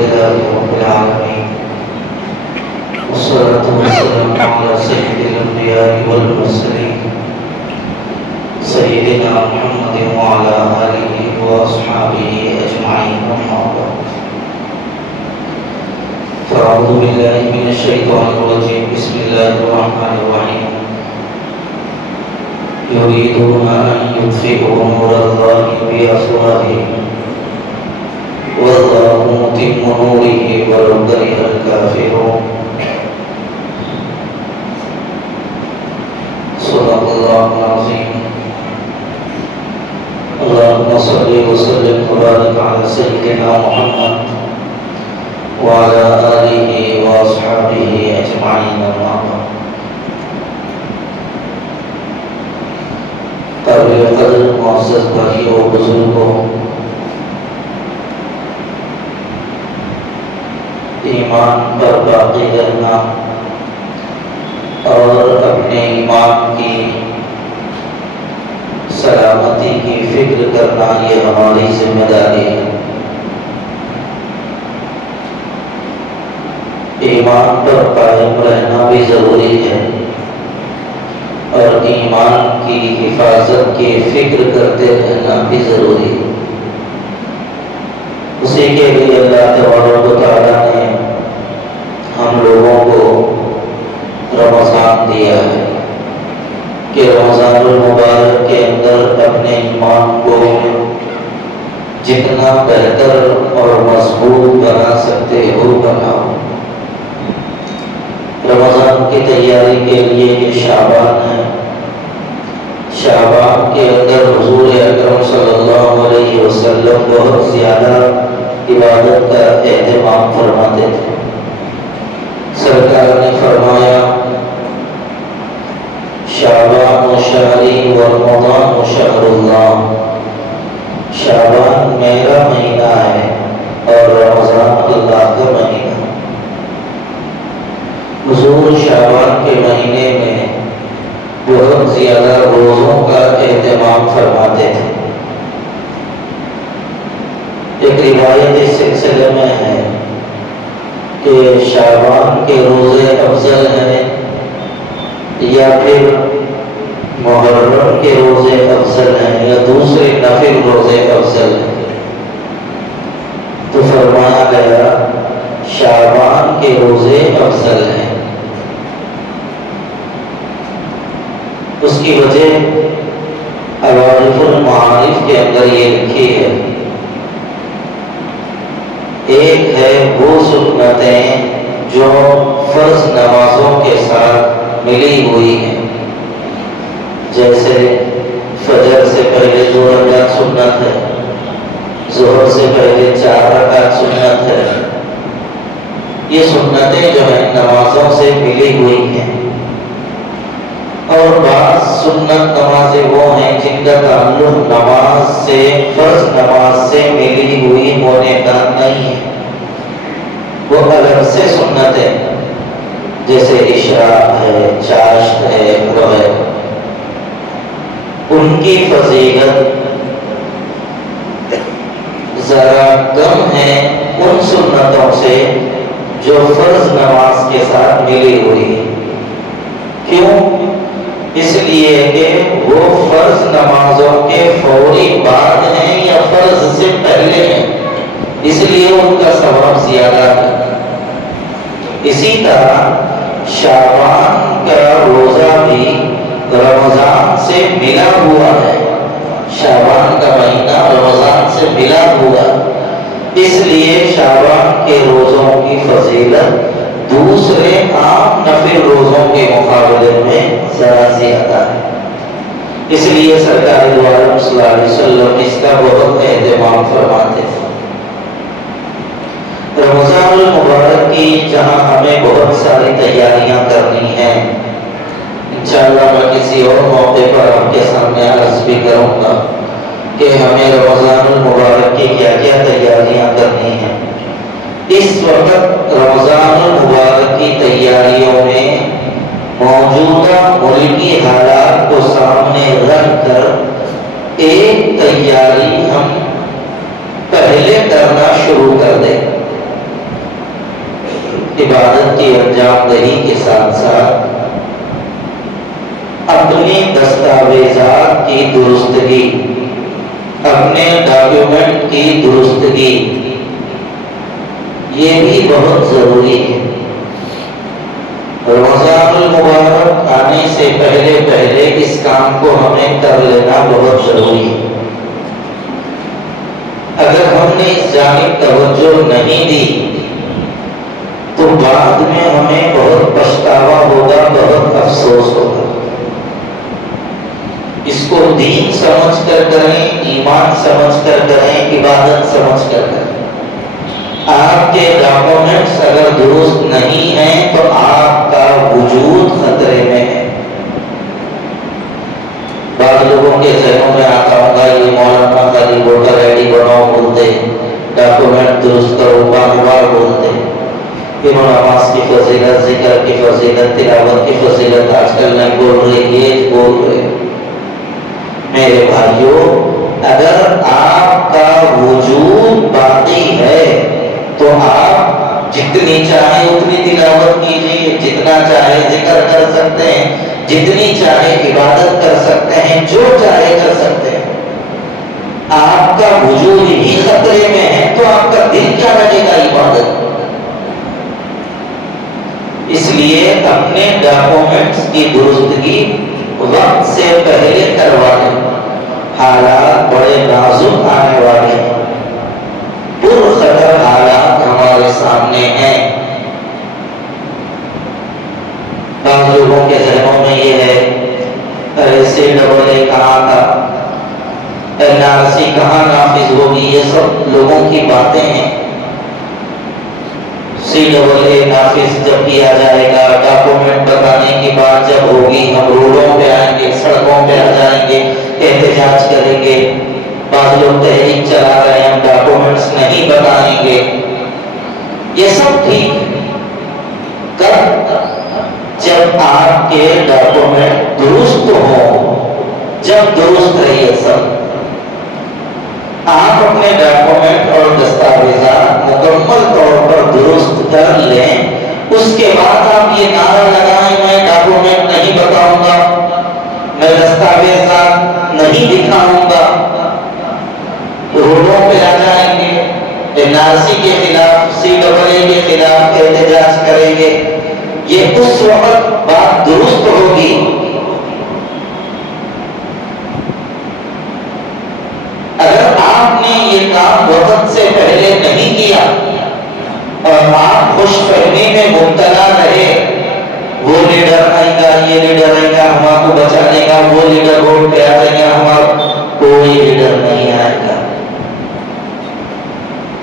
لله رب العالمين والصلاة والسلام على سيد الأنبياء والمرسلين سيدنا محمد وعلى آله وأصحابه أجمعين أما بعد فأعوذ بالله من الشيطان الرجيم بسم الله الرحمن الرحيم يريدون أن يطفئوا نور الله بأفواههم والله متم نوره ولو كره الكافرون صدق الله العظيم اللهم صل وسلم وبارك على سيدنا محمد وعلى آله وأصحابه أجمعين أما بعد قابل قدر معزز بھائیوں و بزرگوں، ایمان پر باقی رہنا اور اپنے ایمان کی سلامتی کی فکر کرنا یہ ہماری ذمہ داری ہے۔ ایمان پر قائم رہنا بھی ضروری ہے اور ایمان کی حفاظت کی فکر کرتے رہنا بھی ضروری ہے۔ اسی کے لیے اللہ تبارک و تعالیٰ نے ہم لوگوں کو رمضان دیا ہے کہ رمضان المبارک کے اندر اپنے ایمان کو جتنا بہتر اور مضبوط بنا سکتے ہو بناؤ۔ رمضان کی تیاری کے لیے یہ شعبان ہے۔ شعبان کے اندر حضور اکرم صلی اللہ علیہ وسلم بہت زیادہ عبادت کا اہتمام فرماتے تھے۔ سرکار نے فرمایا شعبان شہری و رمضان شہر اللہ، شعبان میرا مہینہ ہے اور رمضان اللہ کا مہینہ۔ حضور شعبان کے مہینے میں بہت زیادہ روزوں کا اہتمام فرماتے تھے۔ ایک روایت اس سلسلے میں ہے کہ شعبان کے روزے افضل ہیں یا پھر محرم کے روزے افضل ہیں یا دوسرے نفل روزے افضل ہیں، تو فرمایا گیا شعبان کے روزے افضل ہیں۔ اس کی وجہ العارف المعارف کے اندر یہ لکھی ہے، ایک ہے وہ سنتیں جو فرض نمازوں کے ساتھ ملی ہوئی ہیں، جیسے فجر سے پہلے 2 رکعت سنت ہے، ظہر سے پہلے 4 رکعت سنت ہے۔ یہ سنتیں جو ہیں نمازوں سے ملی ہوئی ہیں، اور بعض سنت نمازیں وہ ہیں جن کا تعلق نماز سے، فرض نماز سے ملی ہوئی ہونے کا نہیں ہے، وہ الگ سے سنت ہے، جیسے اشراق ہے، چاشت ہے وغیرہ۔ ان کی فضیلت ذرا کم ہے ان سنتوں سے جو فرض نماز کے ساتھ ملی ہوئی ہے۔ کیوں؟ اس لیے کہ وہ فرض نمازوں کے فوری بعد ہیں یا فرض سے پہلے ہیں، اس لیے ان کا ثواب زیادہ ہے۔ اسی طرح شعبان کا روزہ بھی رمضان سے ملا ہوا ہے، شعبان کا مہینہ رمضان سے ملا ہوا، اس لیے شعبان کے روزوں کی فضیلت دوسرے عام نفل روزوں کے مقابلے میں ذرا زیادہ ہے۔ اس لیے سرکار دو عالم صلی اللہ علیہ وسلم اس کا بہت اہتمام فرماتے تھے۔ رمضان المبارک کی جہاں ہمیں بہت ساری تیاریاں کرنی ہیں، انشاءاللہ میں کسی اور موقع پر آپ کے سامنے عرض بھی کروں گا کہ ہمیں رمضان المبارک کی کیا کیا تیاریاں کرنی ہیں۔ اس وقت رمضان المبارک کی تیاریوں میں موجودہ ملکی حالات کو سامنے رکھ کر ایک تیاری ہم پہلے کرنا شروع کر دیں۔ کی انجام دہی کے ساتھ ساتھ اپنی دستاویزات کی درستگی، اپنے ڈاکیومنٹ کی درستگی، یہ بھی بہت ضروری ہے۔ رمضان المبارک آنے سے پہلے اس کام کو ہمیں کر لینا بہت ضروری ہے۔ اگر ہم نے اس جانب توجہ نہیں دی تو بعد میں ہمیں بہت پچھتاوا ہوگا، بہت افسوس ہوگا۔ اس کو دین سمجھ کر کریں، ایمان سمجھ کر کریں، عبادت سمجھ کر کریں۔ آپ کے ڈاکومنٹس اگر درست نہیں ہیں تو آپ کا وجود خطرے میں ہے۔ بعض لوگوں کے ذہنوں میں آتا ہوگا یہ مولانا خالی ووٹر آئی ڈی بناؤ بولتے ہیں، ڈاکومنٹ درست کرو بار بار بولتے ہیں۔ پھر نماز کی فضیلت، ذکر کی فضیلت، تلاوت کی فضیلت آج کل نہیں بول رہے، یہ بول رہے۔ میرے بھائیوں، اگر آپ کا وجود باقی ہے تو آپ جتنی چاہے اتنی تلاوت کیجیے، جتنا چاہے ذکر کر سکتے ہیں، جتنی چاہے عبادت کر سکتے ہیں، جو چاہے کر سکتے ہیں۔ آپ کا وجود ہی خطرے میں ہے تو آپ کا دل کیا لگے گا عبادت؟ اس لیے اپنے ڈاکومنٹس کی درستگی وقت سے پہلے کروا لیں۔ حالات بڑے نازک آنے والے ہیں، پرخطر حالات ہمارے سامنے ہیں۔ بعض لوگوں کے ذہنوں میں یہ ہے CAA کہاں تھا، NRC کہاں نافذ ہوگی، یہ سب لوگوں کی باتیں ہیں۔ CAA نافذ جب کیا جائے گا، ڈاکومنٹ بتانے کی بات جب ہوگی، ہم روڈوں پہ آئیں گے، سڑکوں پہ آ جائیں گے، احتجاج کریں گے۔ بعض لوگ تحریک چلا رہے ہیں، ہم ڈاکومنٹس نہیں بتائیں گے۔ یہ سب ٹھیک کب؟ جب آپ کے ڈاکومنٹ درست ہوں، جب درست ہے یہ سب۔ آپ اپنے ڈاکومنٹ اور دستاویزات مکمل طور پر درست کر لیں، اس کے بعد آپ یہ نعرہ لگائیں میں ڈاکومنٹ نہیں بتاؤں گا، میں دستاویزات نہیں دکھاؤں گا، روڈوں پہ آ جائیں گے، NRC کے خلاف، CAA کے خلاف احتجاج کریں گے۔ یہ اس وقت بات درست ہوگی اگر آپ نے یہ کام وقت سے پہلے نہیں کیا اور آپ خوش فہمی میں مبتلا رہے، وہ لیڈر آئے گا، یہ لیڈر آئے گا، ہمارا کو بچا لے گا، وہ لیڈر روڈ پہ آ جائے گا، ہمارا کوئی لیڈر نہیں آئے گا۔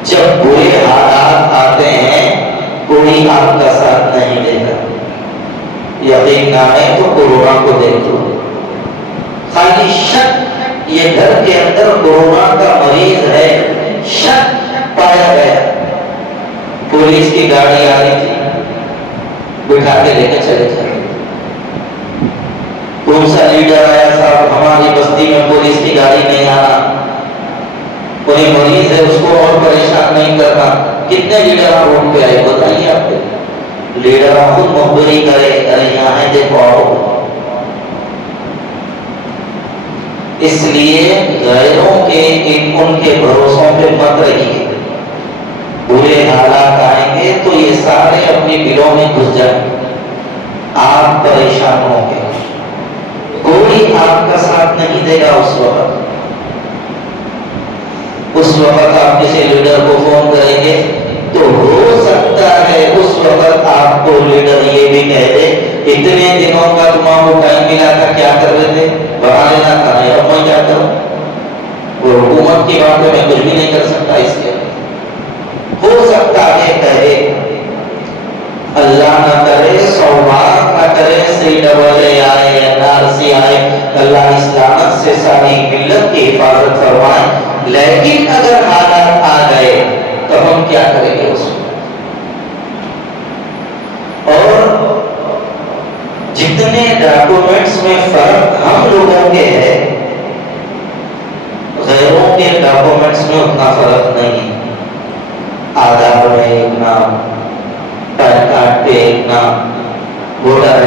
جب برے حالات آتے ہیں کوئی آپ کا ساتھ نہیں دے گا۔ یقین نہ ہے تو کورونا کو دیکھ لو، خالی شک یہ گھر کے اندر کورونا کا مریض ہے، شک پایا گیا، پولیس کی گاڑی آ رہی تھی، بٹھا کے لے کے چلے جائے۔ کون سا لیڈر آیا صاحب ہماری بستی میں پولیس کی گاڑی نہیں آنا، کوئی مریض ہے اس کو اور پریشان نہیں کرنا۔ کتنے لیڈر روڈ پہ آئے بتائیے آپ کو؟ لیڈر خود مخبری کرے، ارے یہاں ہے دیکھو آؤ۔ اس لیے غیروں کے ان کے بھروسوں پہ مت رہیے۔ برے حالات آئیں گے تو یہ سارے اپنی دلوں میں گھس جائیں گے، آپ پریشان ہوں گے، کوئی آپ کا ساتھ نہیں دے گا۔ اس وقت آپ کسی لیڈر کو فون کریں گے تو ہو سکتا ہے اس وقت آپ کو لیڈر یہ بھی کہہ دے اتنے دنوں کا تمہارا کو ٹائم ملا تھا، کیا کر رہے تھے، بڑھا لینا تھا، نہیں اب میں کیا کروں، وہ حکومت کی بات ہے، میں کچھ بھی نہیں کر سکتا۔ اس کے ہو سکتا ہے کہے، اللہ نہ کرے، سوال نہ کرے، CAA آئے، NRC آئے، اللہ اسلامت سے ساری ملت کی حفاظت فرمائے۔ لیکن اگر حالات آ گئے تو ہم کیا کریں گے اس میں؟ اور جتنے ڈاکومنٹس میں فرق ہم لوگوں کے ہے، غیروں کے ڈاکومنٹس میں اتنا فرق نہیں۔ آدھار میں ایک نام، پین کارڈ پہ ایک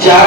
4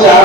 4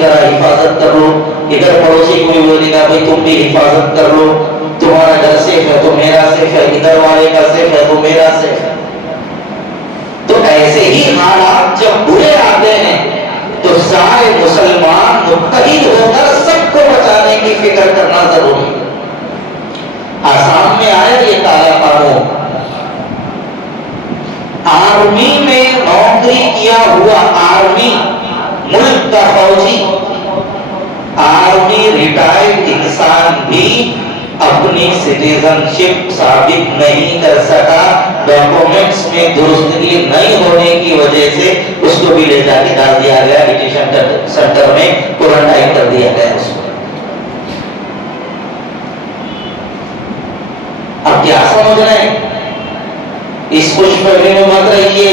ذرا حفاظت کر لو، ادھر پڑوسی کو بھی بولے گا بھائی تم بھی حفاظت کر لو، تمہارا گھر سیف ہے تو میرا سیف ہے، ادھر والے کا سیف ہے تو میرا سیف ہے۔ تو ایسے ہی حالات جب برے آتے ہیں تو سارے مسلمان متحد ہو کر سب کو بچانے کی فکر کرنا ضروری ہے۔ آسام میں آیا یہ کالا قانون، آرمی میں نوکری کیا ہوا آرمی، ملک کا فوجی، آرمی ریٹائرڈ انسان بھی اپنی سٹیزن شپ ثابت نہیں کر سکا، ڈاکومنٹس میں درستگی نہیں ہونے کی وجہ سے اس کو بھی لے جا کے ڈال دیا گیا ڈیٹینشن سینٹر میں، کوارنٹائن کر دیا گیا اس کو۔ اب کیا سمجھ رہے ہیں؟ اس خوش فہمی میں مت رہیے،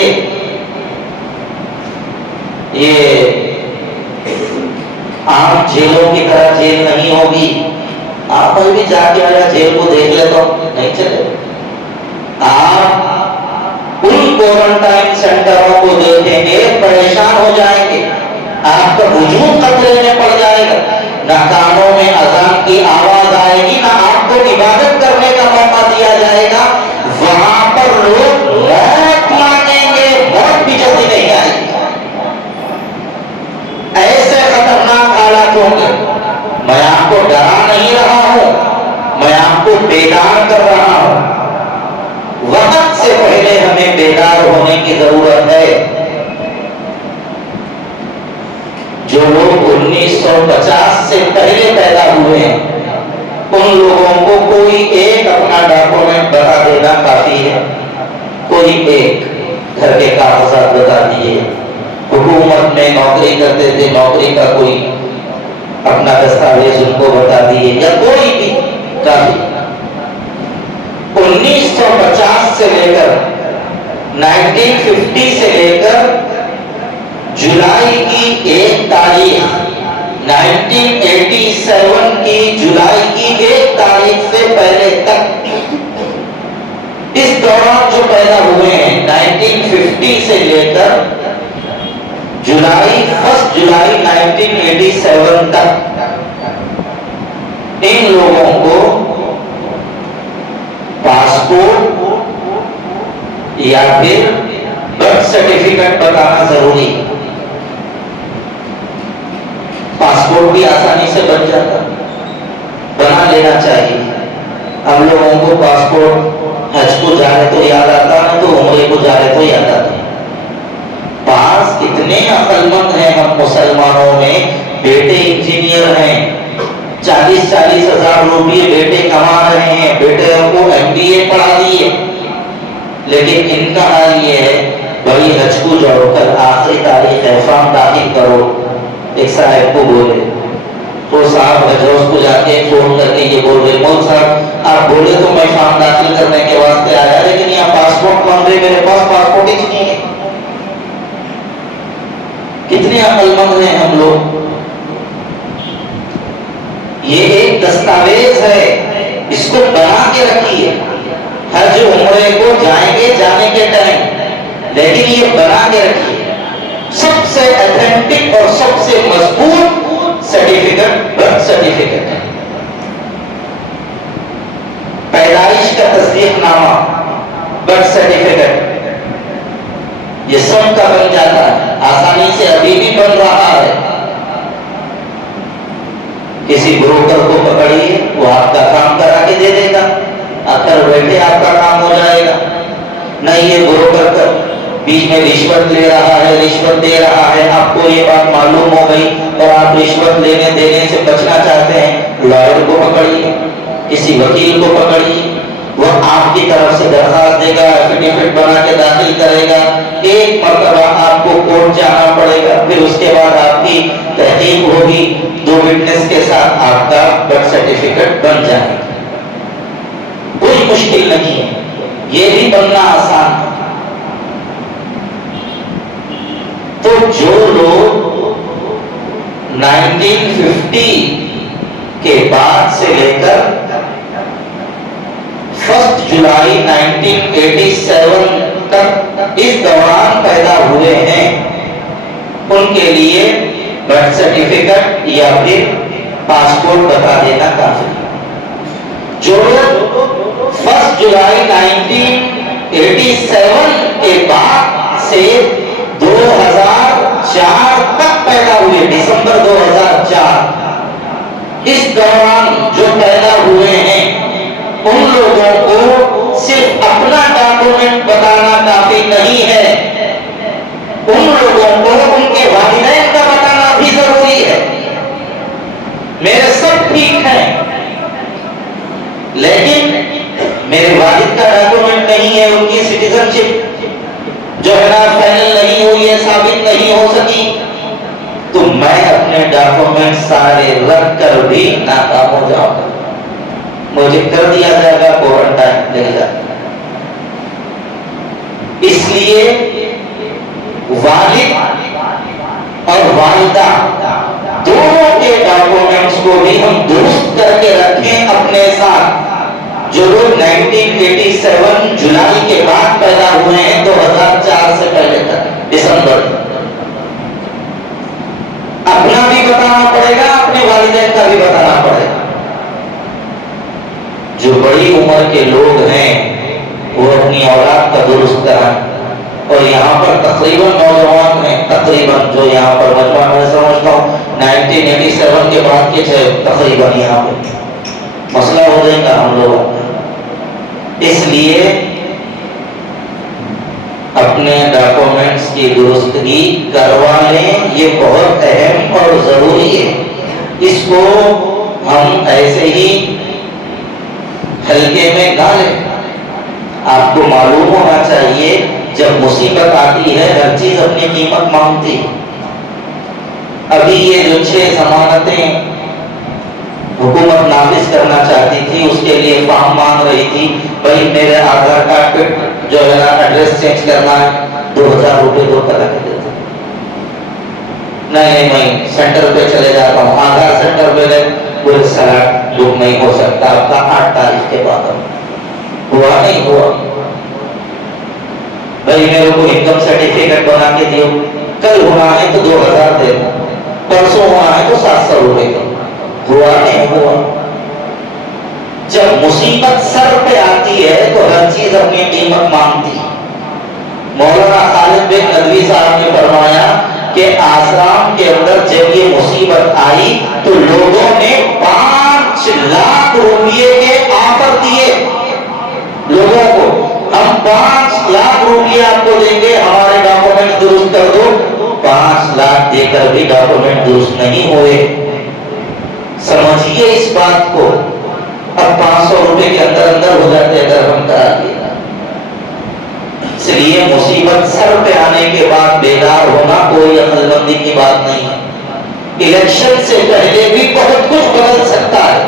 یہ عام جیلوں کی طرح جیل نہیں ہوگی۔ آپ کوئی بھی جا کے آیا جیل کو دیکھ لے تو نہیں چلے، آپ ان کوارنٹائن سینٹروں کو دیکھیں گے پریشان ہو جائیں گے، آپ کا وجود خطرے میں پڑ جائے گا، نہ کانوں میں اذان کی آواز آئے گی، نہ آپ کو عبادت کرنے کا موقع دیا جائے گا، وہاں پر لوگ موت مانگیں گے، موت بھی جلدی نہیں آئے گی۔ ایسے خطرناک حالات ہوں گے۔ میں آپ کو ڈرا نہیں رہا ہوں، میں آپ کو بیدار کر رہا ہوں۔ وقت سے پہلے ہمیں بیدار ہونے کی ضرورت ہے۔ جو لوگ 1950 سے پہلے پیدا ہوئے ہیں ان لوگوں کو کوئی ایک اپنا ڈاکومنٹ بتا دینا کافی ہے، کوئی ایک گھر کے کاغذات بتا دیے، حکومت میں نوکری کرتے تھے نوکری کا کوئی اپنا دستاویز ان کو بتا دیے، یا کوئی بھی کافی۔ 1950 سے لے کر 1950 سے لے کر جولائی کی 1 تاریخ 1987 کی جولائی کی 1 تاریخ سے پہلے تک اس دوران جو پیدا ہوئے ہیں 1950 سے لے کر جولائی 1 جولائی 1987 تک، ان لوگوں کو پاسپورٹ یا پھر برتھ سرٹیفکیٹ بتانا ضروری ہے۔ پاسپورٹ بھی آسانی سے بن جاتا، بنا لینا چاہیے۔ ہم لوگوں کو پاسپورٹ حج کو جا رہے تو یاد آتا ہے تو عمرے کو جا رہے تو یاد آتا ہے۔ بعض اتنے عقل مند ہیں ہم مسلمانوں میں، بیٹے انجینئر ہیں، 40-40 ہزار روپئے بیٹے کما رہے ہیں، بیٹے کو MBA پڑھا دیے، لیکن ان کا حال یہ ہے بھائی حج کو جاؤ، کل آخری تاریخ ہے، فارم داخل کرو۔ ایک صاحب کو بولے تو صاحب حج ہاؤس کو جا کے فون کر کے یہ بول رہے مول صاحب آپ بولے تو میں فارم داخل کرنے کے واسطے آیا، لیکن یہاں پاسپورٹ مانگ رہے، میرے پاس پاسپورٹ ہی نہیں ہے۔ کتنے عقل مند ہیں ہم لوگ۔ یہ ایک دستاویز ہے، اس کو بنا کے رکھیے۔ حج عمرے کو جائیں گے جانے کے ٹائم، لیکن یہ بنا کے رکھیے۔ سب سے ایتھینٹک اور سب سے مضبوط سرٹیفکیٹ برتھ سرٹیفکیٹ ہے۔ پیدائش کا تصدیق نامہ برتھ سرٹیفکیٹ یہ سب کا بن جاتا ہے، آسانی سے ابھی بھی بن رہا ہے۔ کسی بروکر کو پکڑیے، وہ آپ کا کام کرا کے دے دے گا، اکثر بیٹھے آپ کا کام ہو جائے گا۔ نہیں یہ بروکر کا بیچ میں رشوت لے رہا ہے، رشوت دے رہا ہے، آپ کو یہ بات معلوم ہو گئی اور آپ رشوت لینے دینے سے بچنا چاہتے ہیں، لائر کو پکڑیے، کسی وکیل کو پکڑیے، وہ آپ کی طرف سے درخواست دے گا، ایفیڈیوٹ بنا کے داخل کرے گا، ایک مرتبہ آپ کو کورٹ جانا پڑے گا، پھر اس کے بعد آپ کی تحقیق ہوگی، 2 وٹنس کے ساتھ آپ کا برتھ سرٹیفکیٹ بن جائے گا۔ کوئی مشکل نہیں ہے، یہ بھی بننا آسان ہے۔ تو جو لوگ 1950 کے بعد سے لے کر 1 جولائی 1987 تک اس دوران پیدا ہوئے ہیں، ان کے لیے برتھ برتھ سرٹیفکیٹ یا پھر پاسپورٹ بتا دینا کافی. جو لوگ 1 جولائی 1987 کے بعد سے 2004 تک پیدا ہوئے، دسمبر 2004 اس دوران جو پیدا ہوئے ہیں، ان لوگوں کو صرف اپنا ڈاکومنٹ بتانا کافی نہیں ہے، ان لوگوں کو ان کے والدین کا بتانا بھی ضروری ہے. میرے سب ٹھیک ہیں لیکن میرے والد کا ڈاکومنٹ نہیں ہے، ان کی سٹیزن شپ جو ہے نا فائنل نہیں ہوئی ہے، ثابت نہیں ہو سکی، تو میں اپنے ڈاکومنٹ سارے رکھ کر بھی ناکام ہو جاؤں گا، مجھے کر دیا جائے گا کوارنٹائن لے جا. اس لیے والد اور والدہ دونوں کے ڈاکومنٹس کو بھی ہم درست کر کے رکھیں اپنے ساتھ. جو لوگ 1987 جولائی کے بعد پیدا ہوئے ہیں 2004 سے پہلے تک دسمبر، اپنا بھی بتانا پڑے گا، اپنے والدین کا بھی بتانا پڑے گا. جو بڑی عمر کے لوگ ہیں وہ اپنی اولاد کا درست کرائیں. اور یہاں پر تقریباً نوجوان ہیں، تقریباً جو یہاں پر مجموعہ میں سمجھتا ہوں 1987 کے بعد کے تھے، تقریباً یہاں پہ مسئلہ ہو جائے گا ہم لوگوں کا. اس لیے اپنے ڈاکومنٹس کی درستگی کروا لیں، یہ بہت اہم اور ضروری ہے. اس کو ہم ایسے ہی ہلکے میں نہ لیں. آپ کو معلوم ہونا چاہیے جب مصیبت آتی ہے ہر چیز اپنی قیمت مانگتی. ابھی یہ جو 6 ضمانتیں حکومت نافذ کرنا چاہتی تھی، اس کے لیے فارم مانگ رہی تھی، بھائی میرے آدھار کارڈ پہ جو ہے نا ایڈریس چینج کرنا ہے، 2000 روپے دو کر کے دیتے. نہیں میں سینٹر پہ چلے جاتا ہوں، آدھار سینٹر پہ گئے، کوئی سلاٹ بک نہیں ہو سکتا آپ کا 8 تاریخ کے بعد. ہوا نہیں ہوا، بھائی میرے کو انکم سرٹیفکیٹ بنا کے دیو، کل ہونا ہے تو 2000 دے دو، پرسوں ہونا ہے تو 700 روپے دو. ہوا نہیں ہوا. جب مصیبت سر پہ آتی ہے تو ہر چیز اپنی قیمت مانگتی. مولانا خالد بن ندوی صاحب نے فرمایا کہ آسام کے اندر جب یہ مصیبت آئی تو لوگوں نے 5 لاکھ روپیے کے آفر دیے لوگوں کو، ہم 5 لاکھ روپیے آپ کو دیں گے، ہمارے ڈاکومنٹ درست کر دو. 5 لاکھ دے کر بھی ڈاکومنٹ درست نہیں ہوئے. سمجھیے اس بات کو. اب 500 روپے کے اندر اندر ہو جاتے اگر ہم کرا دیے. اس لیے مصیبت سر پہ آنے کے بعد بیدار ہونا کوئی عقل مندی کی بات نہیں ہے. الیکشن سے پہلے بھی بہت کچھ بدل سکتا ہے.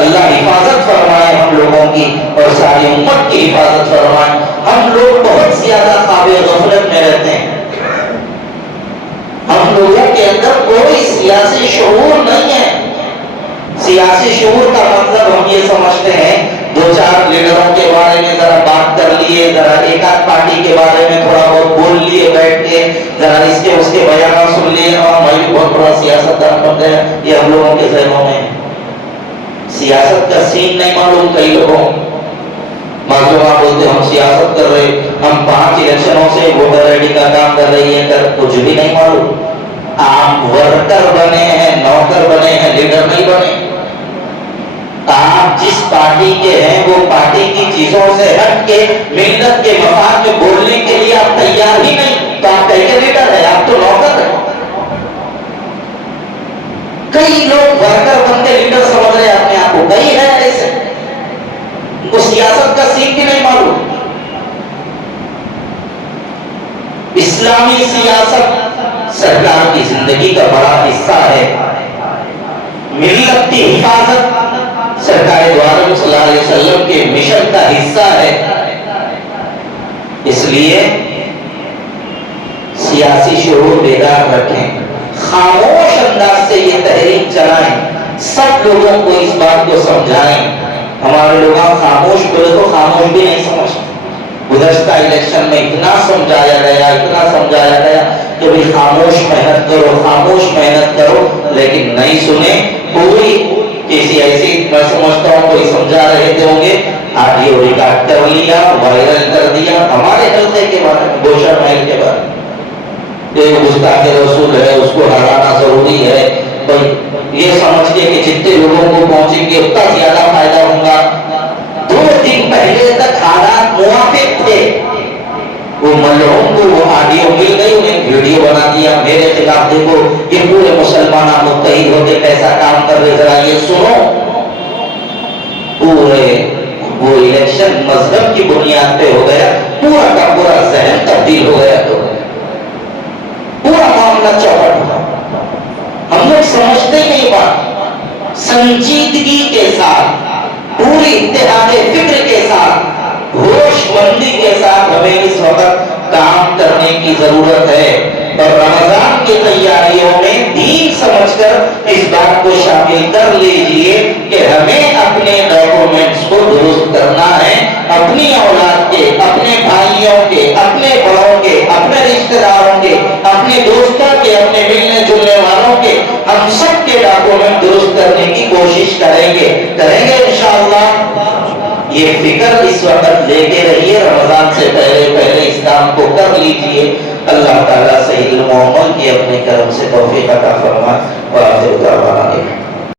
اللہ حفاظت فرمائے ہم لوگوں کی اور ساری امت کی حفاظت فرمائے. ہم لوگ بہت زیادہ خواب غفلت میں رہتے ہیں. ہم لوگوں کے اندر کوئی سیاسی شعور نہیں ہے. سیاسی شعور کا مطلب ہم یہ سمجھتے ہیں 2-4 لیڈروں کے بارے میں ذرا بات کر لیے، ذرا ایک آدھ پارٹی کے بارے میں تھوڑا بہت بول لیے بیٹھ کے، ذرا اس کے بیانات سن لیے اور میں بھی بہت بڑا سیاستدان بن گیا. یہ ہم لوگوں کے ذہنوں میں سیاست کا سین نہیں معلوم. کئی لوگوں معلوم آپ بولتے ہم سیاست کر رہے، ہم 5 الیکشنوں سے ووٹر آئی ڈی کا کام کر رہی ہے، کر کچھ بھی نہیں معلوم. آپ ورکر بنے ہیں، نوکر بنے ہیں، لیڈر نہیں بنے. آپ جس پارٹی کے ہیں وہ پارٹی کی چیزوں سے ہٹ کے ملت کے مفاد میں بولنے کے لیے آپ تیار ہی نہیں، تو آپ کیسے لیڈر ہیں؟ آپ تو نوکر ہیں. کئی لوگ ورکر بن کے لیڈر سمجھ رہے ہیں اپنے آپ کو، کئی ہے ایسے، ان کو سیاست کا سین بھی نہیں معلوم. اسلامی سیاست سرکار کی زندگی کا بڑا حصہ ہے. ملت کی حفاظت سرکار دو عالم صلی اللہ علیہ وسلم کے مشن کا حصہ ہے. اس لیے سیاسی شعور بیدار رکھیں، خاموش انداز سے یہ تحریک چلائیں، سب لوگوں کو اس بات کو سمجھائیں. ہمارے لوگ خاموش بولے تو خاموش بھی نہیں سمجھتے. گزشتہ الیکشن میں اتنا سمجھایا گیا کہ بھئی خاموش محنت کرو، خاموش محنت کرو. نہیں سنے کوئی کسی ایسی میں سمجھتا ہوں کوئی سمجھا رہے تھے ہوں گے آڈیو ریکارڈ کر لیا وائرل کر دیا ہمارے جلسے کے بارے میں گوشر محل کے بارے میں یہ گستاخ رسول ہے اس کو ہرانا ضروری ہے یہ سمجھ کے کہ جتنے لوگوں کو پہنچیں گے اتنا زیادہ فائدہ ہوگا 2 دن پہلے تک حالات موافق تھے وہ ملعون کو وہ آڈیو مل گئی انہیں ویڈیو بنا دیا میرے خلاف دیکھو یہ پورے مسلمان متحد ہو کے کیسا کام کر رہے ذرا یہ سنو پورے وہ الیکشن مذہب کی بنیاد پہ ہو گیا پورا کا پورا ذہن تبدیل ہو گیا تو پورا معاملہ چوپٹ ہوا ہم لوگ سمجھتے نہیں بات سنجیدگی کے ساتھ پوری اتحاد فکر کے ساتھ ہوش مندی کے ساتھ ہمیں اس وقت کام کرنے کی ضرورت ہے اور رمضان کی تیاریوں میں دین سمجھ کر اس بات کو شامل کر لیجئے کہ ہمیں اپنے ڈاکومنٹس کو درست کرنا ہے اپنی اولاد کے اپنے بھائیوں کے اپنے بڑوں کے اپنے رشتہ داروں کے اپنے دوستوں کے اپنے ملنے جلنے والوں کے ہم سب کے ڈاکومنٹ درست کرنے کی کوشش کریں گے انشاءاللہ یہ فکر اس وقت لے کے رہیے رمضان سے پہلے اس کام کو کر لیجئے اللہ تعالیٰ صحیح علم و عمل کی اپنے کرم سے توفیق عطا فرمائے وآخر دعوانا